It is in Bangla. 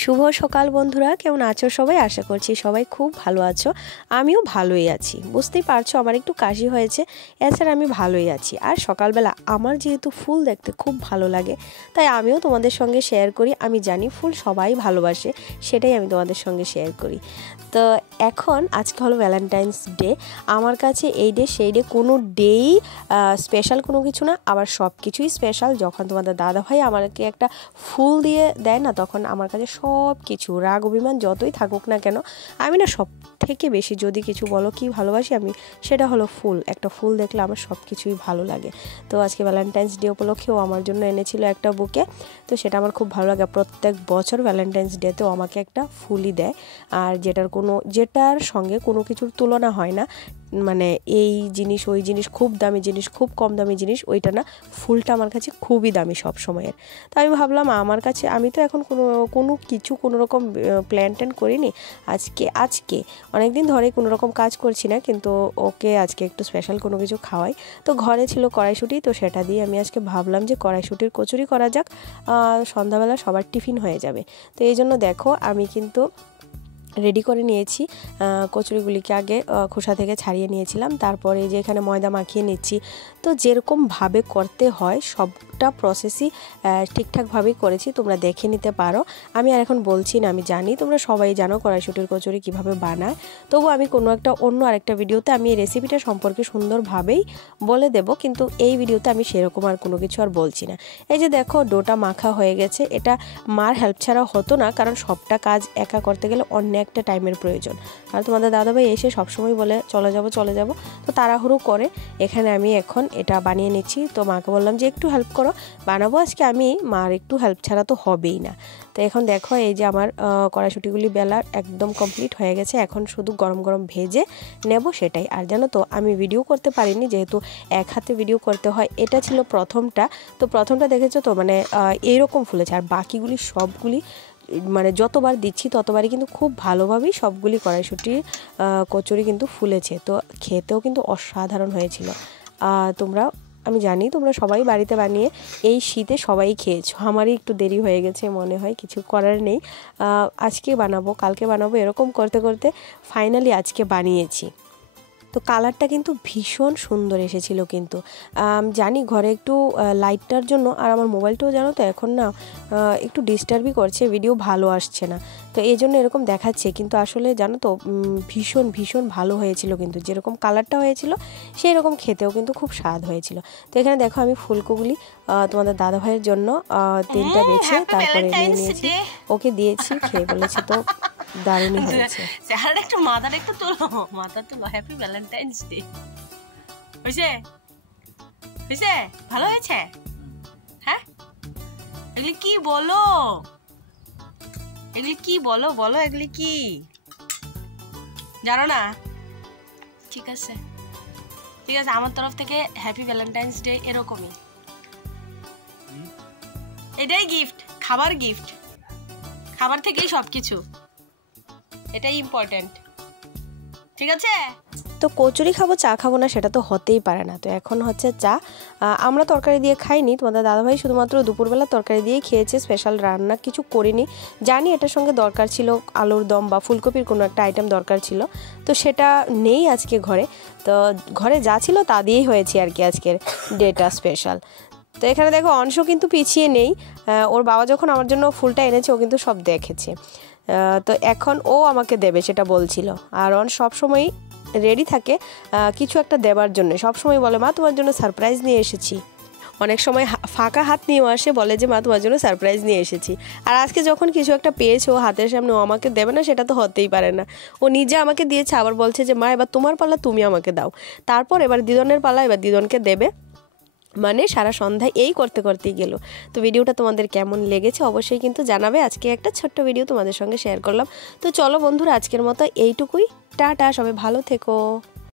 শুভ সকাল বন্ধুরা, কেমন আছো সবাই? আশা করছি সবাই খুব ভালো আছো। আমিও ভালোই আছি। বুঝতেই পারছো আমার একটু কাশি হয়েছে, এছাড়া আমি ভালোই আছি। আর সকালবেলা আমার যেহেতু ফুল দেখতে খুব ভালো লাগে, তাই আমিও তোমাদের সঙ্গে শেয়ার করি। আমি জানি ফুল সবাই ভালোবাসে, সেটাই আমি তোমাদের সঙ্গে শেয়ার করি। তো এখন আজকে হলো ভ্যালেন্টাইন্স ডে। আমার কাছে এই ডে সেই ডে কোনো ডেই স্পেশাল কোনো কিছু না, আবার সব কিছুই স্পেশাল। যখন তোমাদের দাদাভাই আমাকে একটা ফুল দিয়ে দেয় না, তখন আমার কাছে সব কিছু, রাগ অভিমান যতই থাকুক না কেন, আমি না সব থেকে বেশি যদি কিছু বলো কি ভালোবাসি আমি, সেটা হলো ফুল। একটা ফুল দেখলে আমার সব কিছুই ভালো লাগে। তো আজকে ভ্যালেন্টাইন্স ডে উপলক্ষেও আমার জন্য এনেছিল একটা বুকে, তো সেটা আমার খুব ভালো লাগে। প্রত্যেক বছর ভ্যালেন্টাইন্স ডেতেও আমাকে একটা ফুলই দেয়, আর যেটার সঙ্গে কোনো কিছুর তুলনা হয় না। মানে এই জিনিস ওই জিনিস, খুব দামি জিনিস খুব কম দামি জিনিস, ওইটা না, ফুলটা আমার কাছে খুবই দামি সব সময়ের। তো আমি ভাবলাম আমার কাছে, আমি তো এখন কোনো রকম প্ল্যান ট্যান করিনি। আজকে অনেক দিন ধরে কোনো রকম কাজ করছি না, কিন্তু ওকে আজকে একটু স্পেশাল কোনো কিছু খাওয়াই। তো ঘরে ছিল কড়াইশুঁটি, তো সেটা দিয়ে আমি আজকে ভাবলাম যে কড়াইশুঁটির কচুরি করা যাক, সন্ধ্যাবেলা সবার টিফিন হয়ে যাবে। তো এই জন্য দেখো আমি কিন্তু রেডি করে নিয়েছি। কচুরিগুলিকে আগে খোসা থেকে ছাড়িয়ে নিয়েছিলাম, তারপরে যে এখানে ময়দা মাখিয়ে নিচ্ছি। তো যেরকমভাবে করতে হয় সবটা প্রসেসই ঠিকঠাকভাবেই করেছি, তোমরা দেখে নিতে পারো। আমি আর এখন বলছি না, আমি জানি তোমরা সবাই জানো কড়াইশুঁটির কচুরি কীভাবে বানায়। তবু আমি অন্য আরেকটা ভিডিওতে আমি এই রেসিপিটা সম্পর্কে সুন্দরভাবেই বলে দেব, কিন্তু এই ভিডিওতে আমি সেরকম আর কোনো কিছু আর বলছি না। এই যে দেখো ডোটা মাখা হয়ে গেছে। এটা মার হেল্প ছাড়া হতো না, কারণ সবটা কাজ একা করতে গেলে অনেক একটা টাইমের প্রয়োজন। আর তোমাদের দাদাভাই এসে সবসময় বলে চলে যাব, তো তাড়াহুড়ো করে এখানে আমি এখন এটা বানিয়ে নিচ্ছি। তো মাকে বললাম যে একটু হেল্প করো, বানাবো আজকে আমি, মার একটু হেল্প ছাড়া তো হবেই না। তো এখন দেখো এই যে আমার কড়াইশুঁটিগুলি বেলা একদম কমপ্লিট হয়ে গেছে। এখন শুধু গরম গরম ভেজে নেব, সেটাই। আর জানো তো আমি ভিডিও করতে পারিনি, যেহেতু এক হাতে ভিডিও করতে হয়। এটা ছিল প্রথমটা, তো প্রথমটা দেখেছো তো, মানে এইরকম ফুলেছে। আর বাকিগুলি সবগুলি মানে যতবার দিচ্ছি ততবারই কিন্তু খুব ভালোভাবেই সবগুলি কড়াইশুঁটির কচুরি কিন্তু ফুলেছে। তো খেতেও কিন্তু অসাধারণ হয়েছিল। আমি জানি তোমরা সবাই বাড়িতে বানিয়ে এই শীতে সবাই খেয়েছো। আমারই একটু দেরি হয়ে গেছে মনে হয়, কিছু করার নেই। আজকে বানাবো, কালকে বানাবো, এরকম করতে করতে ফাইনালি আজকে বানিয়েছি। তো কালারটা কিন্তু ভীষণ সুন্দর এসেছিল। কিন্তু জানি ঘরে একটু লাইটটার জন্য, আর আমার মোবাইলটাও জানো তো এখন না একটু ডিস্টার্বই করছে, ভিডিও ভালো আসছে না। তো এই জন্য এরকম দেখাচ্ছে, কিন্তু আসলে জানো তো ভীষণ ভীষণ ভালো হয়েছিল। কিন্তু যেরকম কালারটা হয়েছিল সেই রকম খেতেও কিন্তু খুব স্বাদ হয়েছিল। তো এখানে দেখো আমি ফুলকোগুলি তোমাদের দাদাভাইয়ের জন্য 3টা বেছে তারপরে নিয়ে নিয়েছি, ওকে দিয়েছি, খেয়ে বলেছে তো দারুণই হয়েছে। চেহারাটা একটু, মাথাটা একটু তোলো, মাথা তোলো। Happy Valentine's day. হয়েছে ভালো হয়েছে? হ্যাঁ, এগুলি কি বলো, বলো এগুলি কি জানো না? ঠিক আছে আমার তরফ থেকে হ্যাপি ভ্যালেন্টাইন্স ডে। এরকমই, এটাই গিফট, খাবার থেকেই সবকিছু, এটাই ইম্পর্টেন্ট। ঠিক আছে? তো কচুরি খাবো, চা খাবো না, সেটা তো হতেই পারে না। তো এখন হচ্ছে চা। আমরা তরকারি দিয়ে খাইনি, তোমাদের দাদাভাই শুধুমাত্র দুপুরবেলা তরকারি দিয়েই খেয়েছে, স্পেশাল রান্না কিছু করিনি। জানি এটার সঙ্গে দরকার ছিল আলুর দম বা ফুলকপির কোনো একটা আইটেম দরকার ছিল, তো সেটা নেই আজকে ঘরে। তো ঘরে যা ছিল তা দিয়েই হয়েছে আর কি আজকের ডেটা স্পেশাল। তো এখানে দেখো অংশ কিন্তু পিছিয়ে নেই, ওর বাবা যখন আমার জন্য ফুলটা এনেছে ও কিন্তু সব দেখেছে। তো এখন ও আমাকে দেবে সেটা বলছিল। আর অন সবসময়ই রেডি থাকে কিছু একটা দেবার জন্য, সবসময় বলে মা তোমার জন্য সারপ্রাইজ নিয়ে এসেছি। অনেক সময় ফাঁকা হাত নিয়েও আসে, বলে যে মা তোমার জন্য সারপ্রাইজ নিয়ে এসেছি। আর আজকে যখন কিছু একটা পেয়েছে ও হাতের সামনে, ও আমাকে দেবে না সেটা তো হতেই পারে না। ও নিজে আমাকে দিয়েছে, আবার বলছে যে মা এবার তোমার পালা, তুমি আমাকে দাও। তারপর এবার দিদনের পালা, এবার দিদনকে দেবে। মানে সারা সন্ধ্যায় এই করতে করতেই গেল। তো ভিডিওটা তোমাদের কেমন লেগেছে অবশ্যই কিন্তু জানাবে। আজকে একটা ছোট্ট ভিডিও তোমাদের সঙ্গে শেয়ার করলাম। তো চলো বন্ধুরা, আজকের মতো এইটুকুই। টাটা, সবাই ভালো থেকো।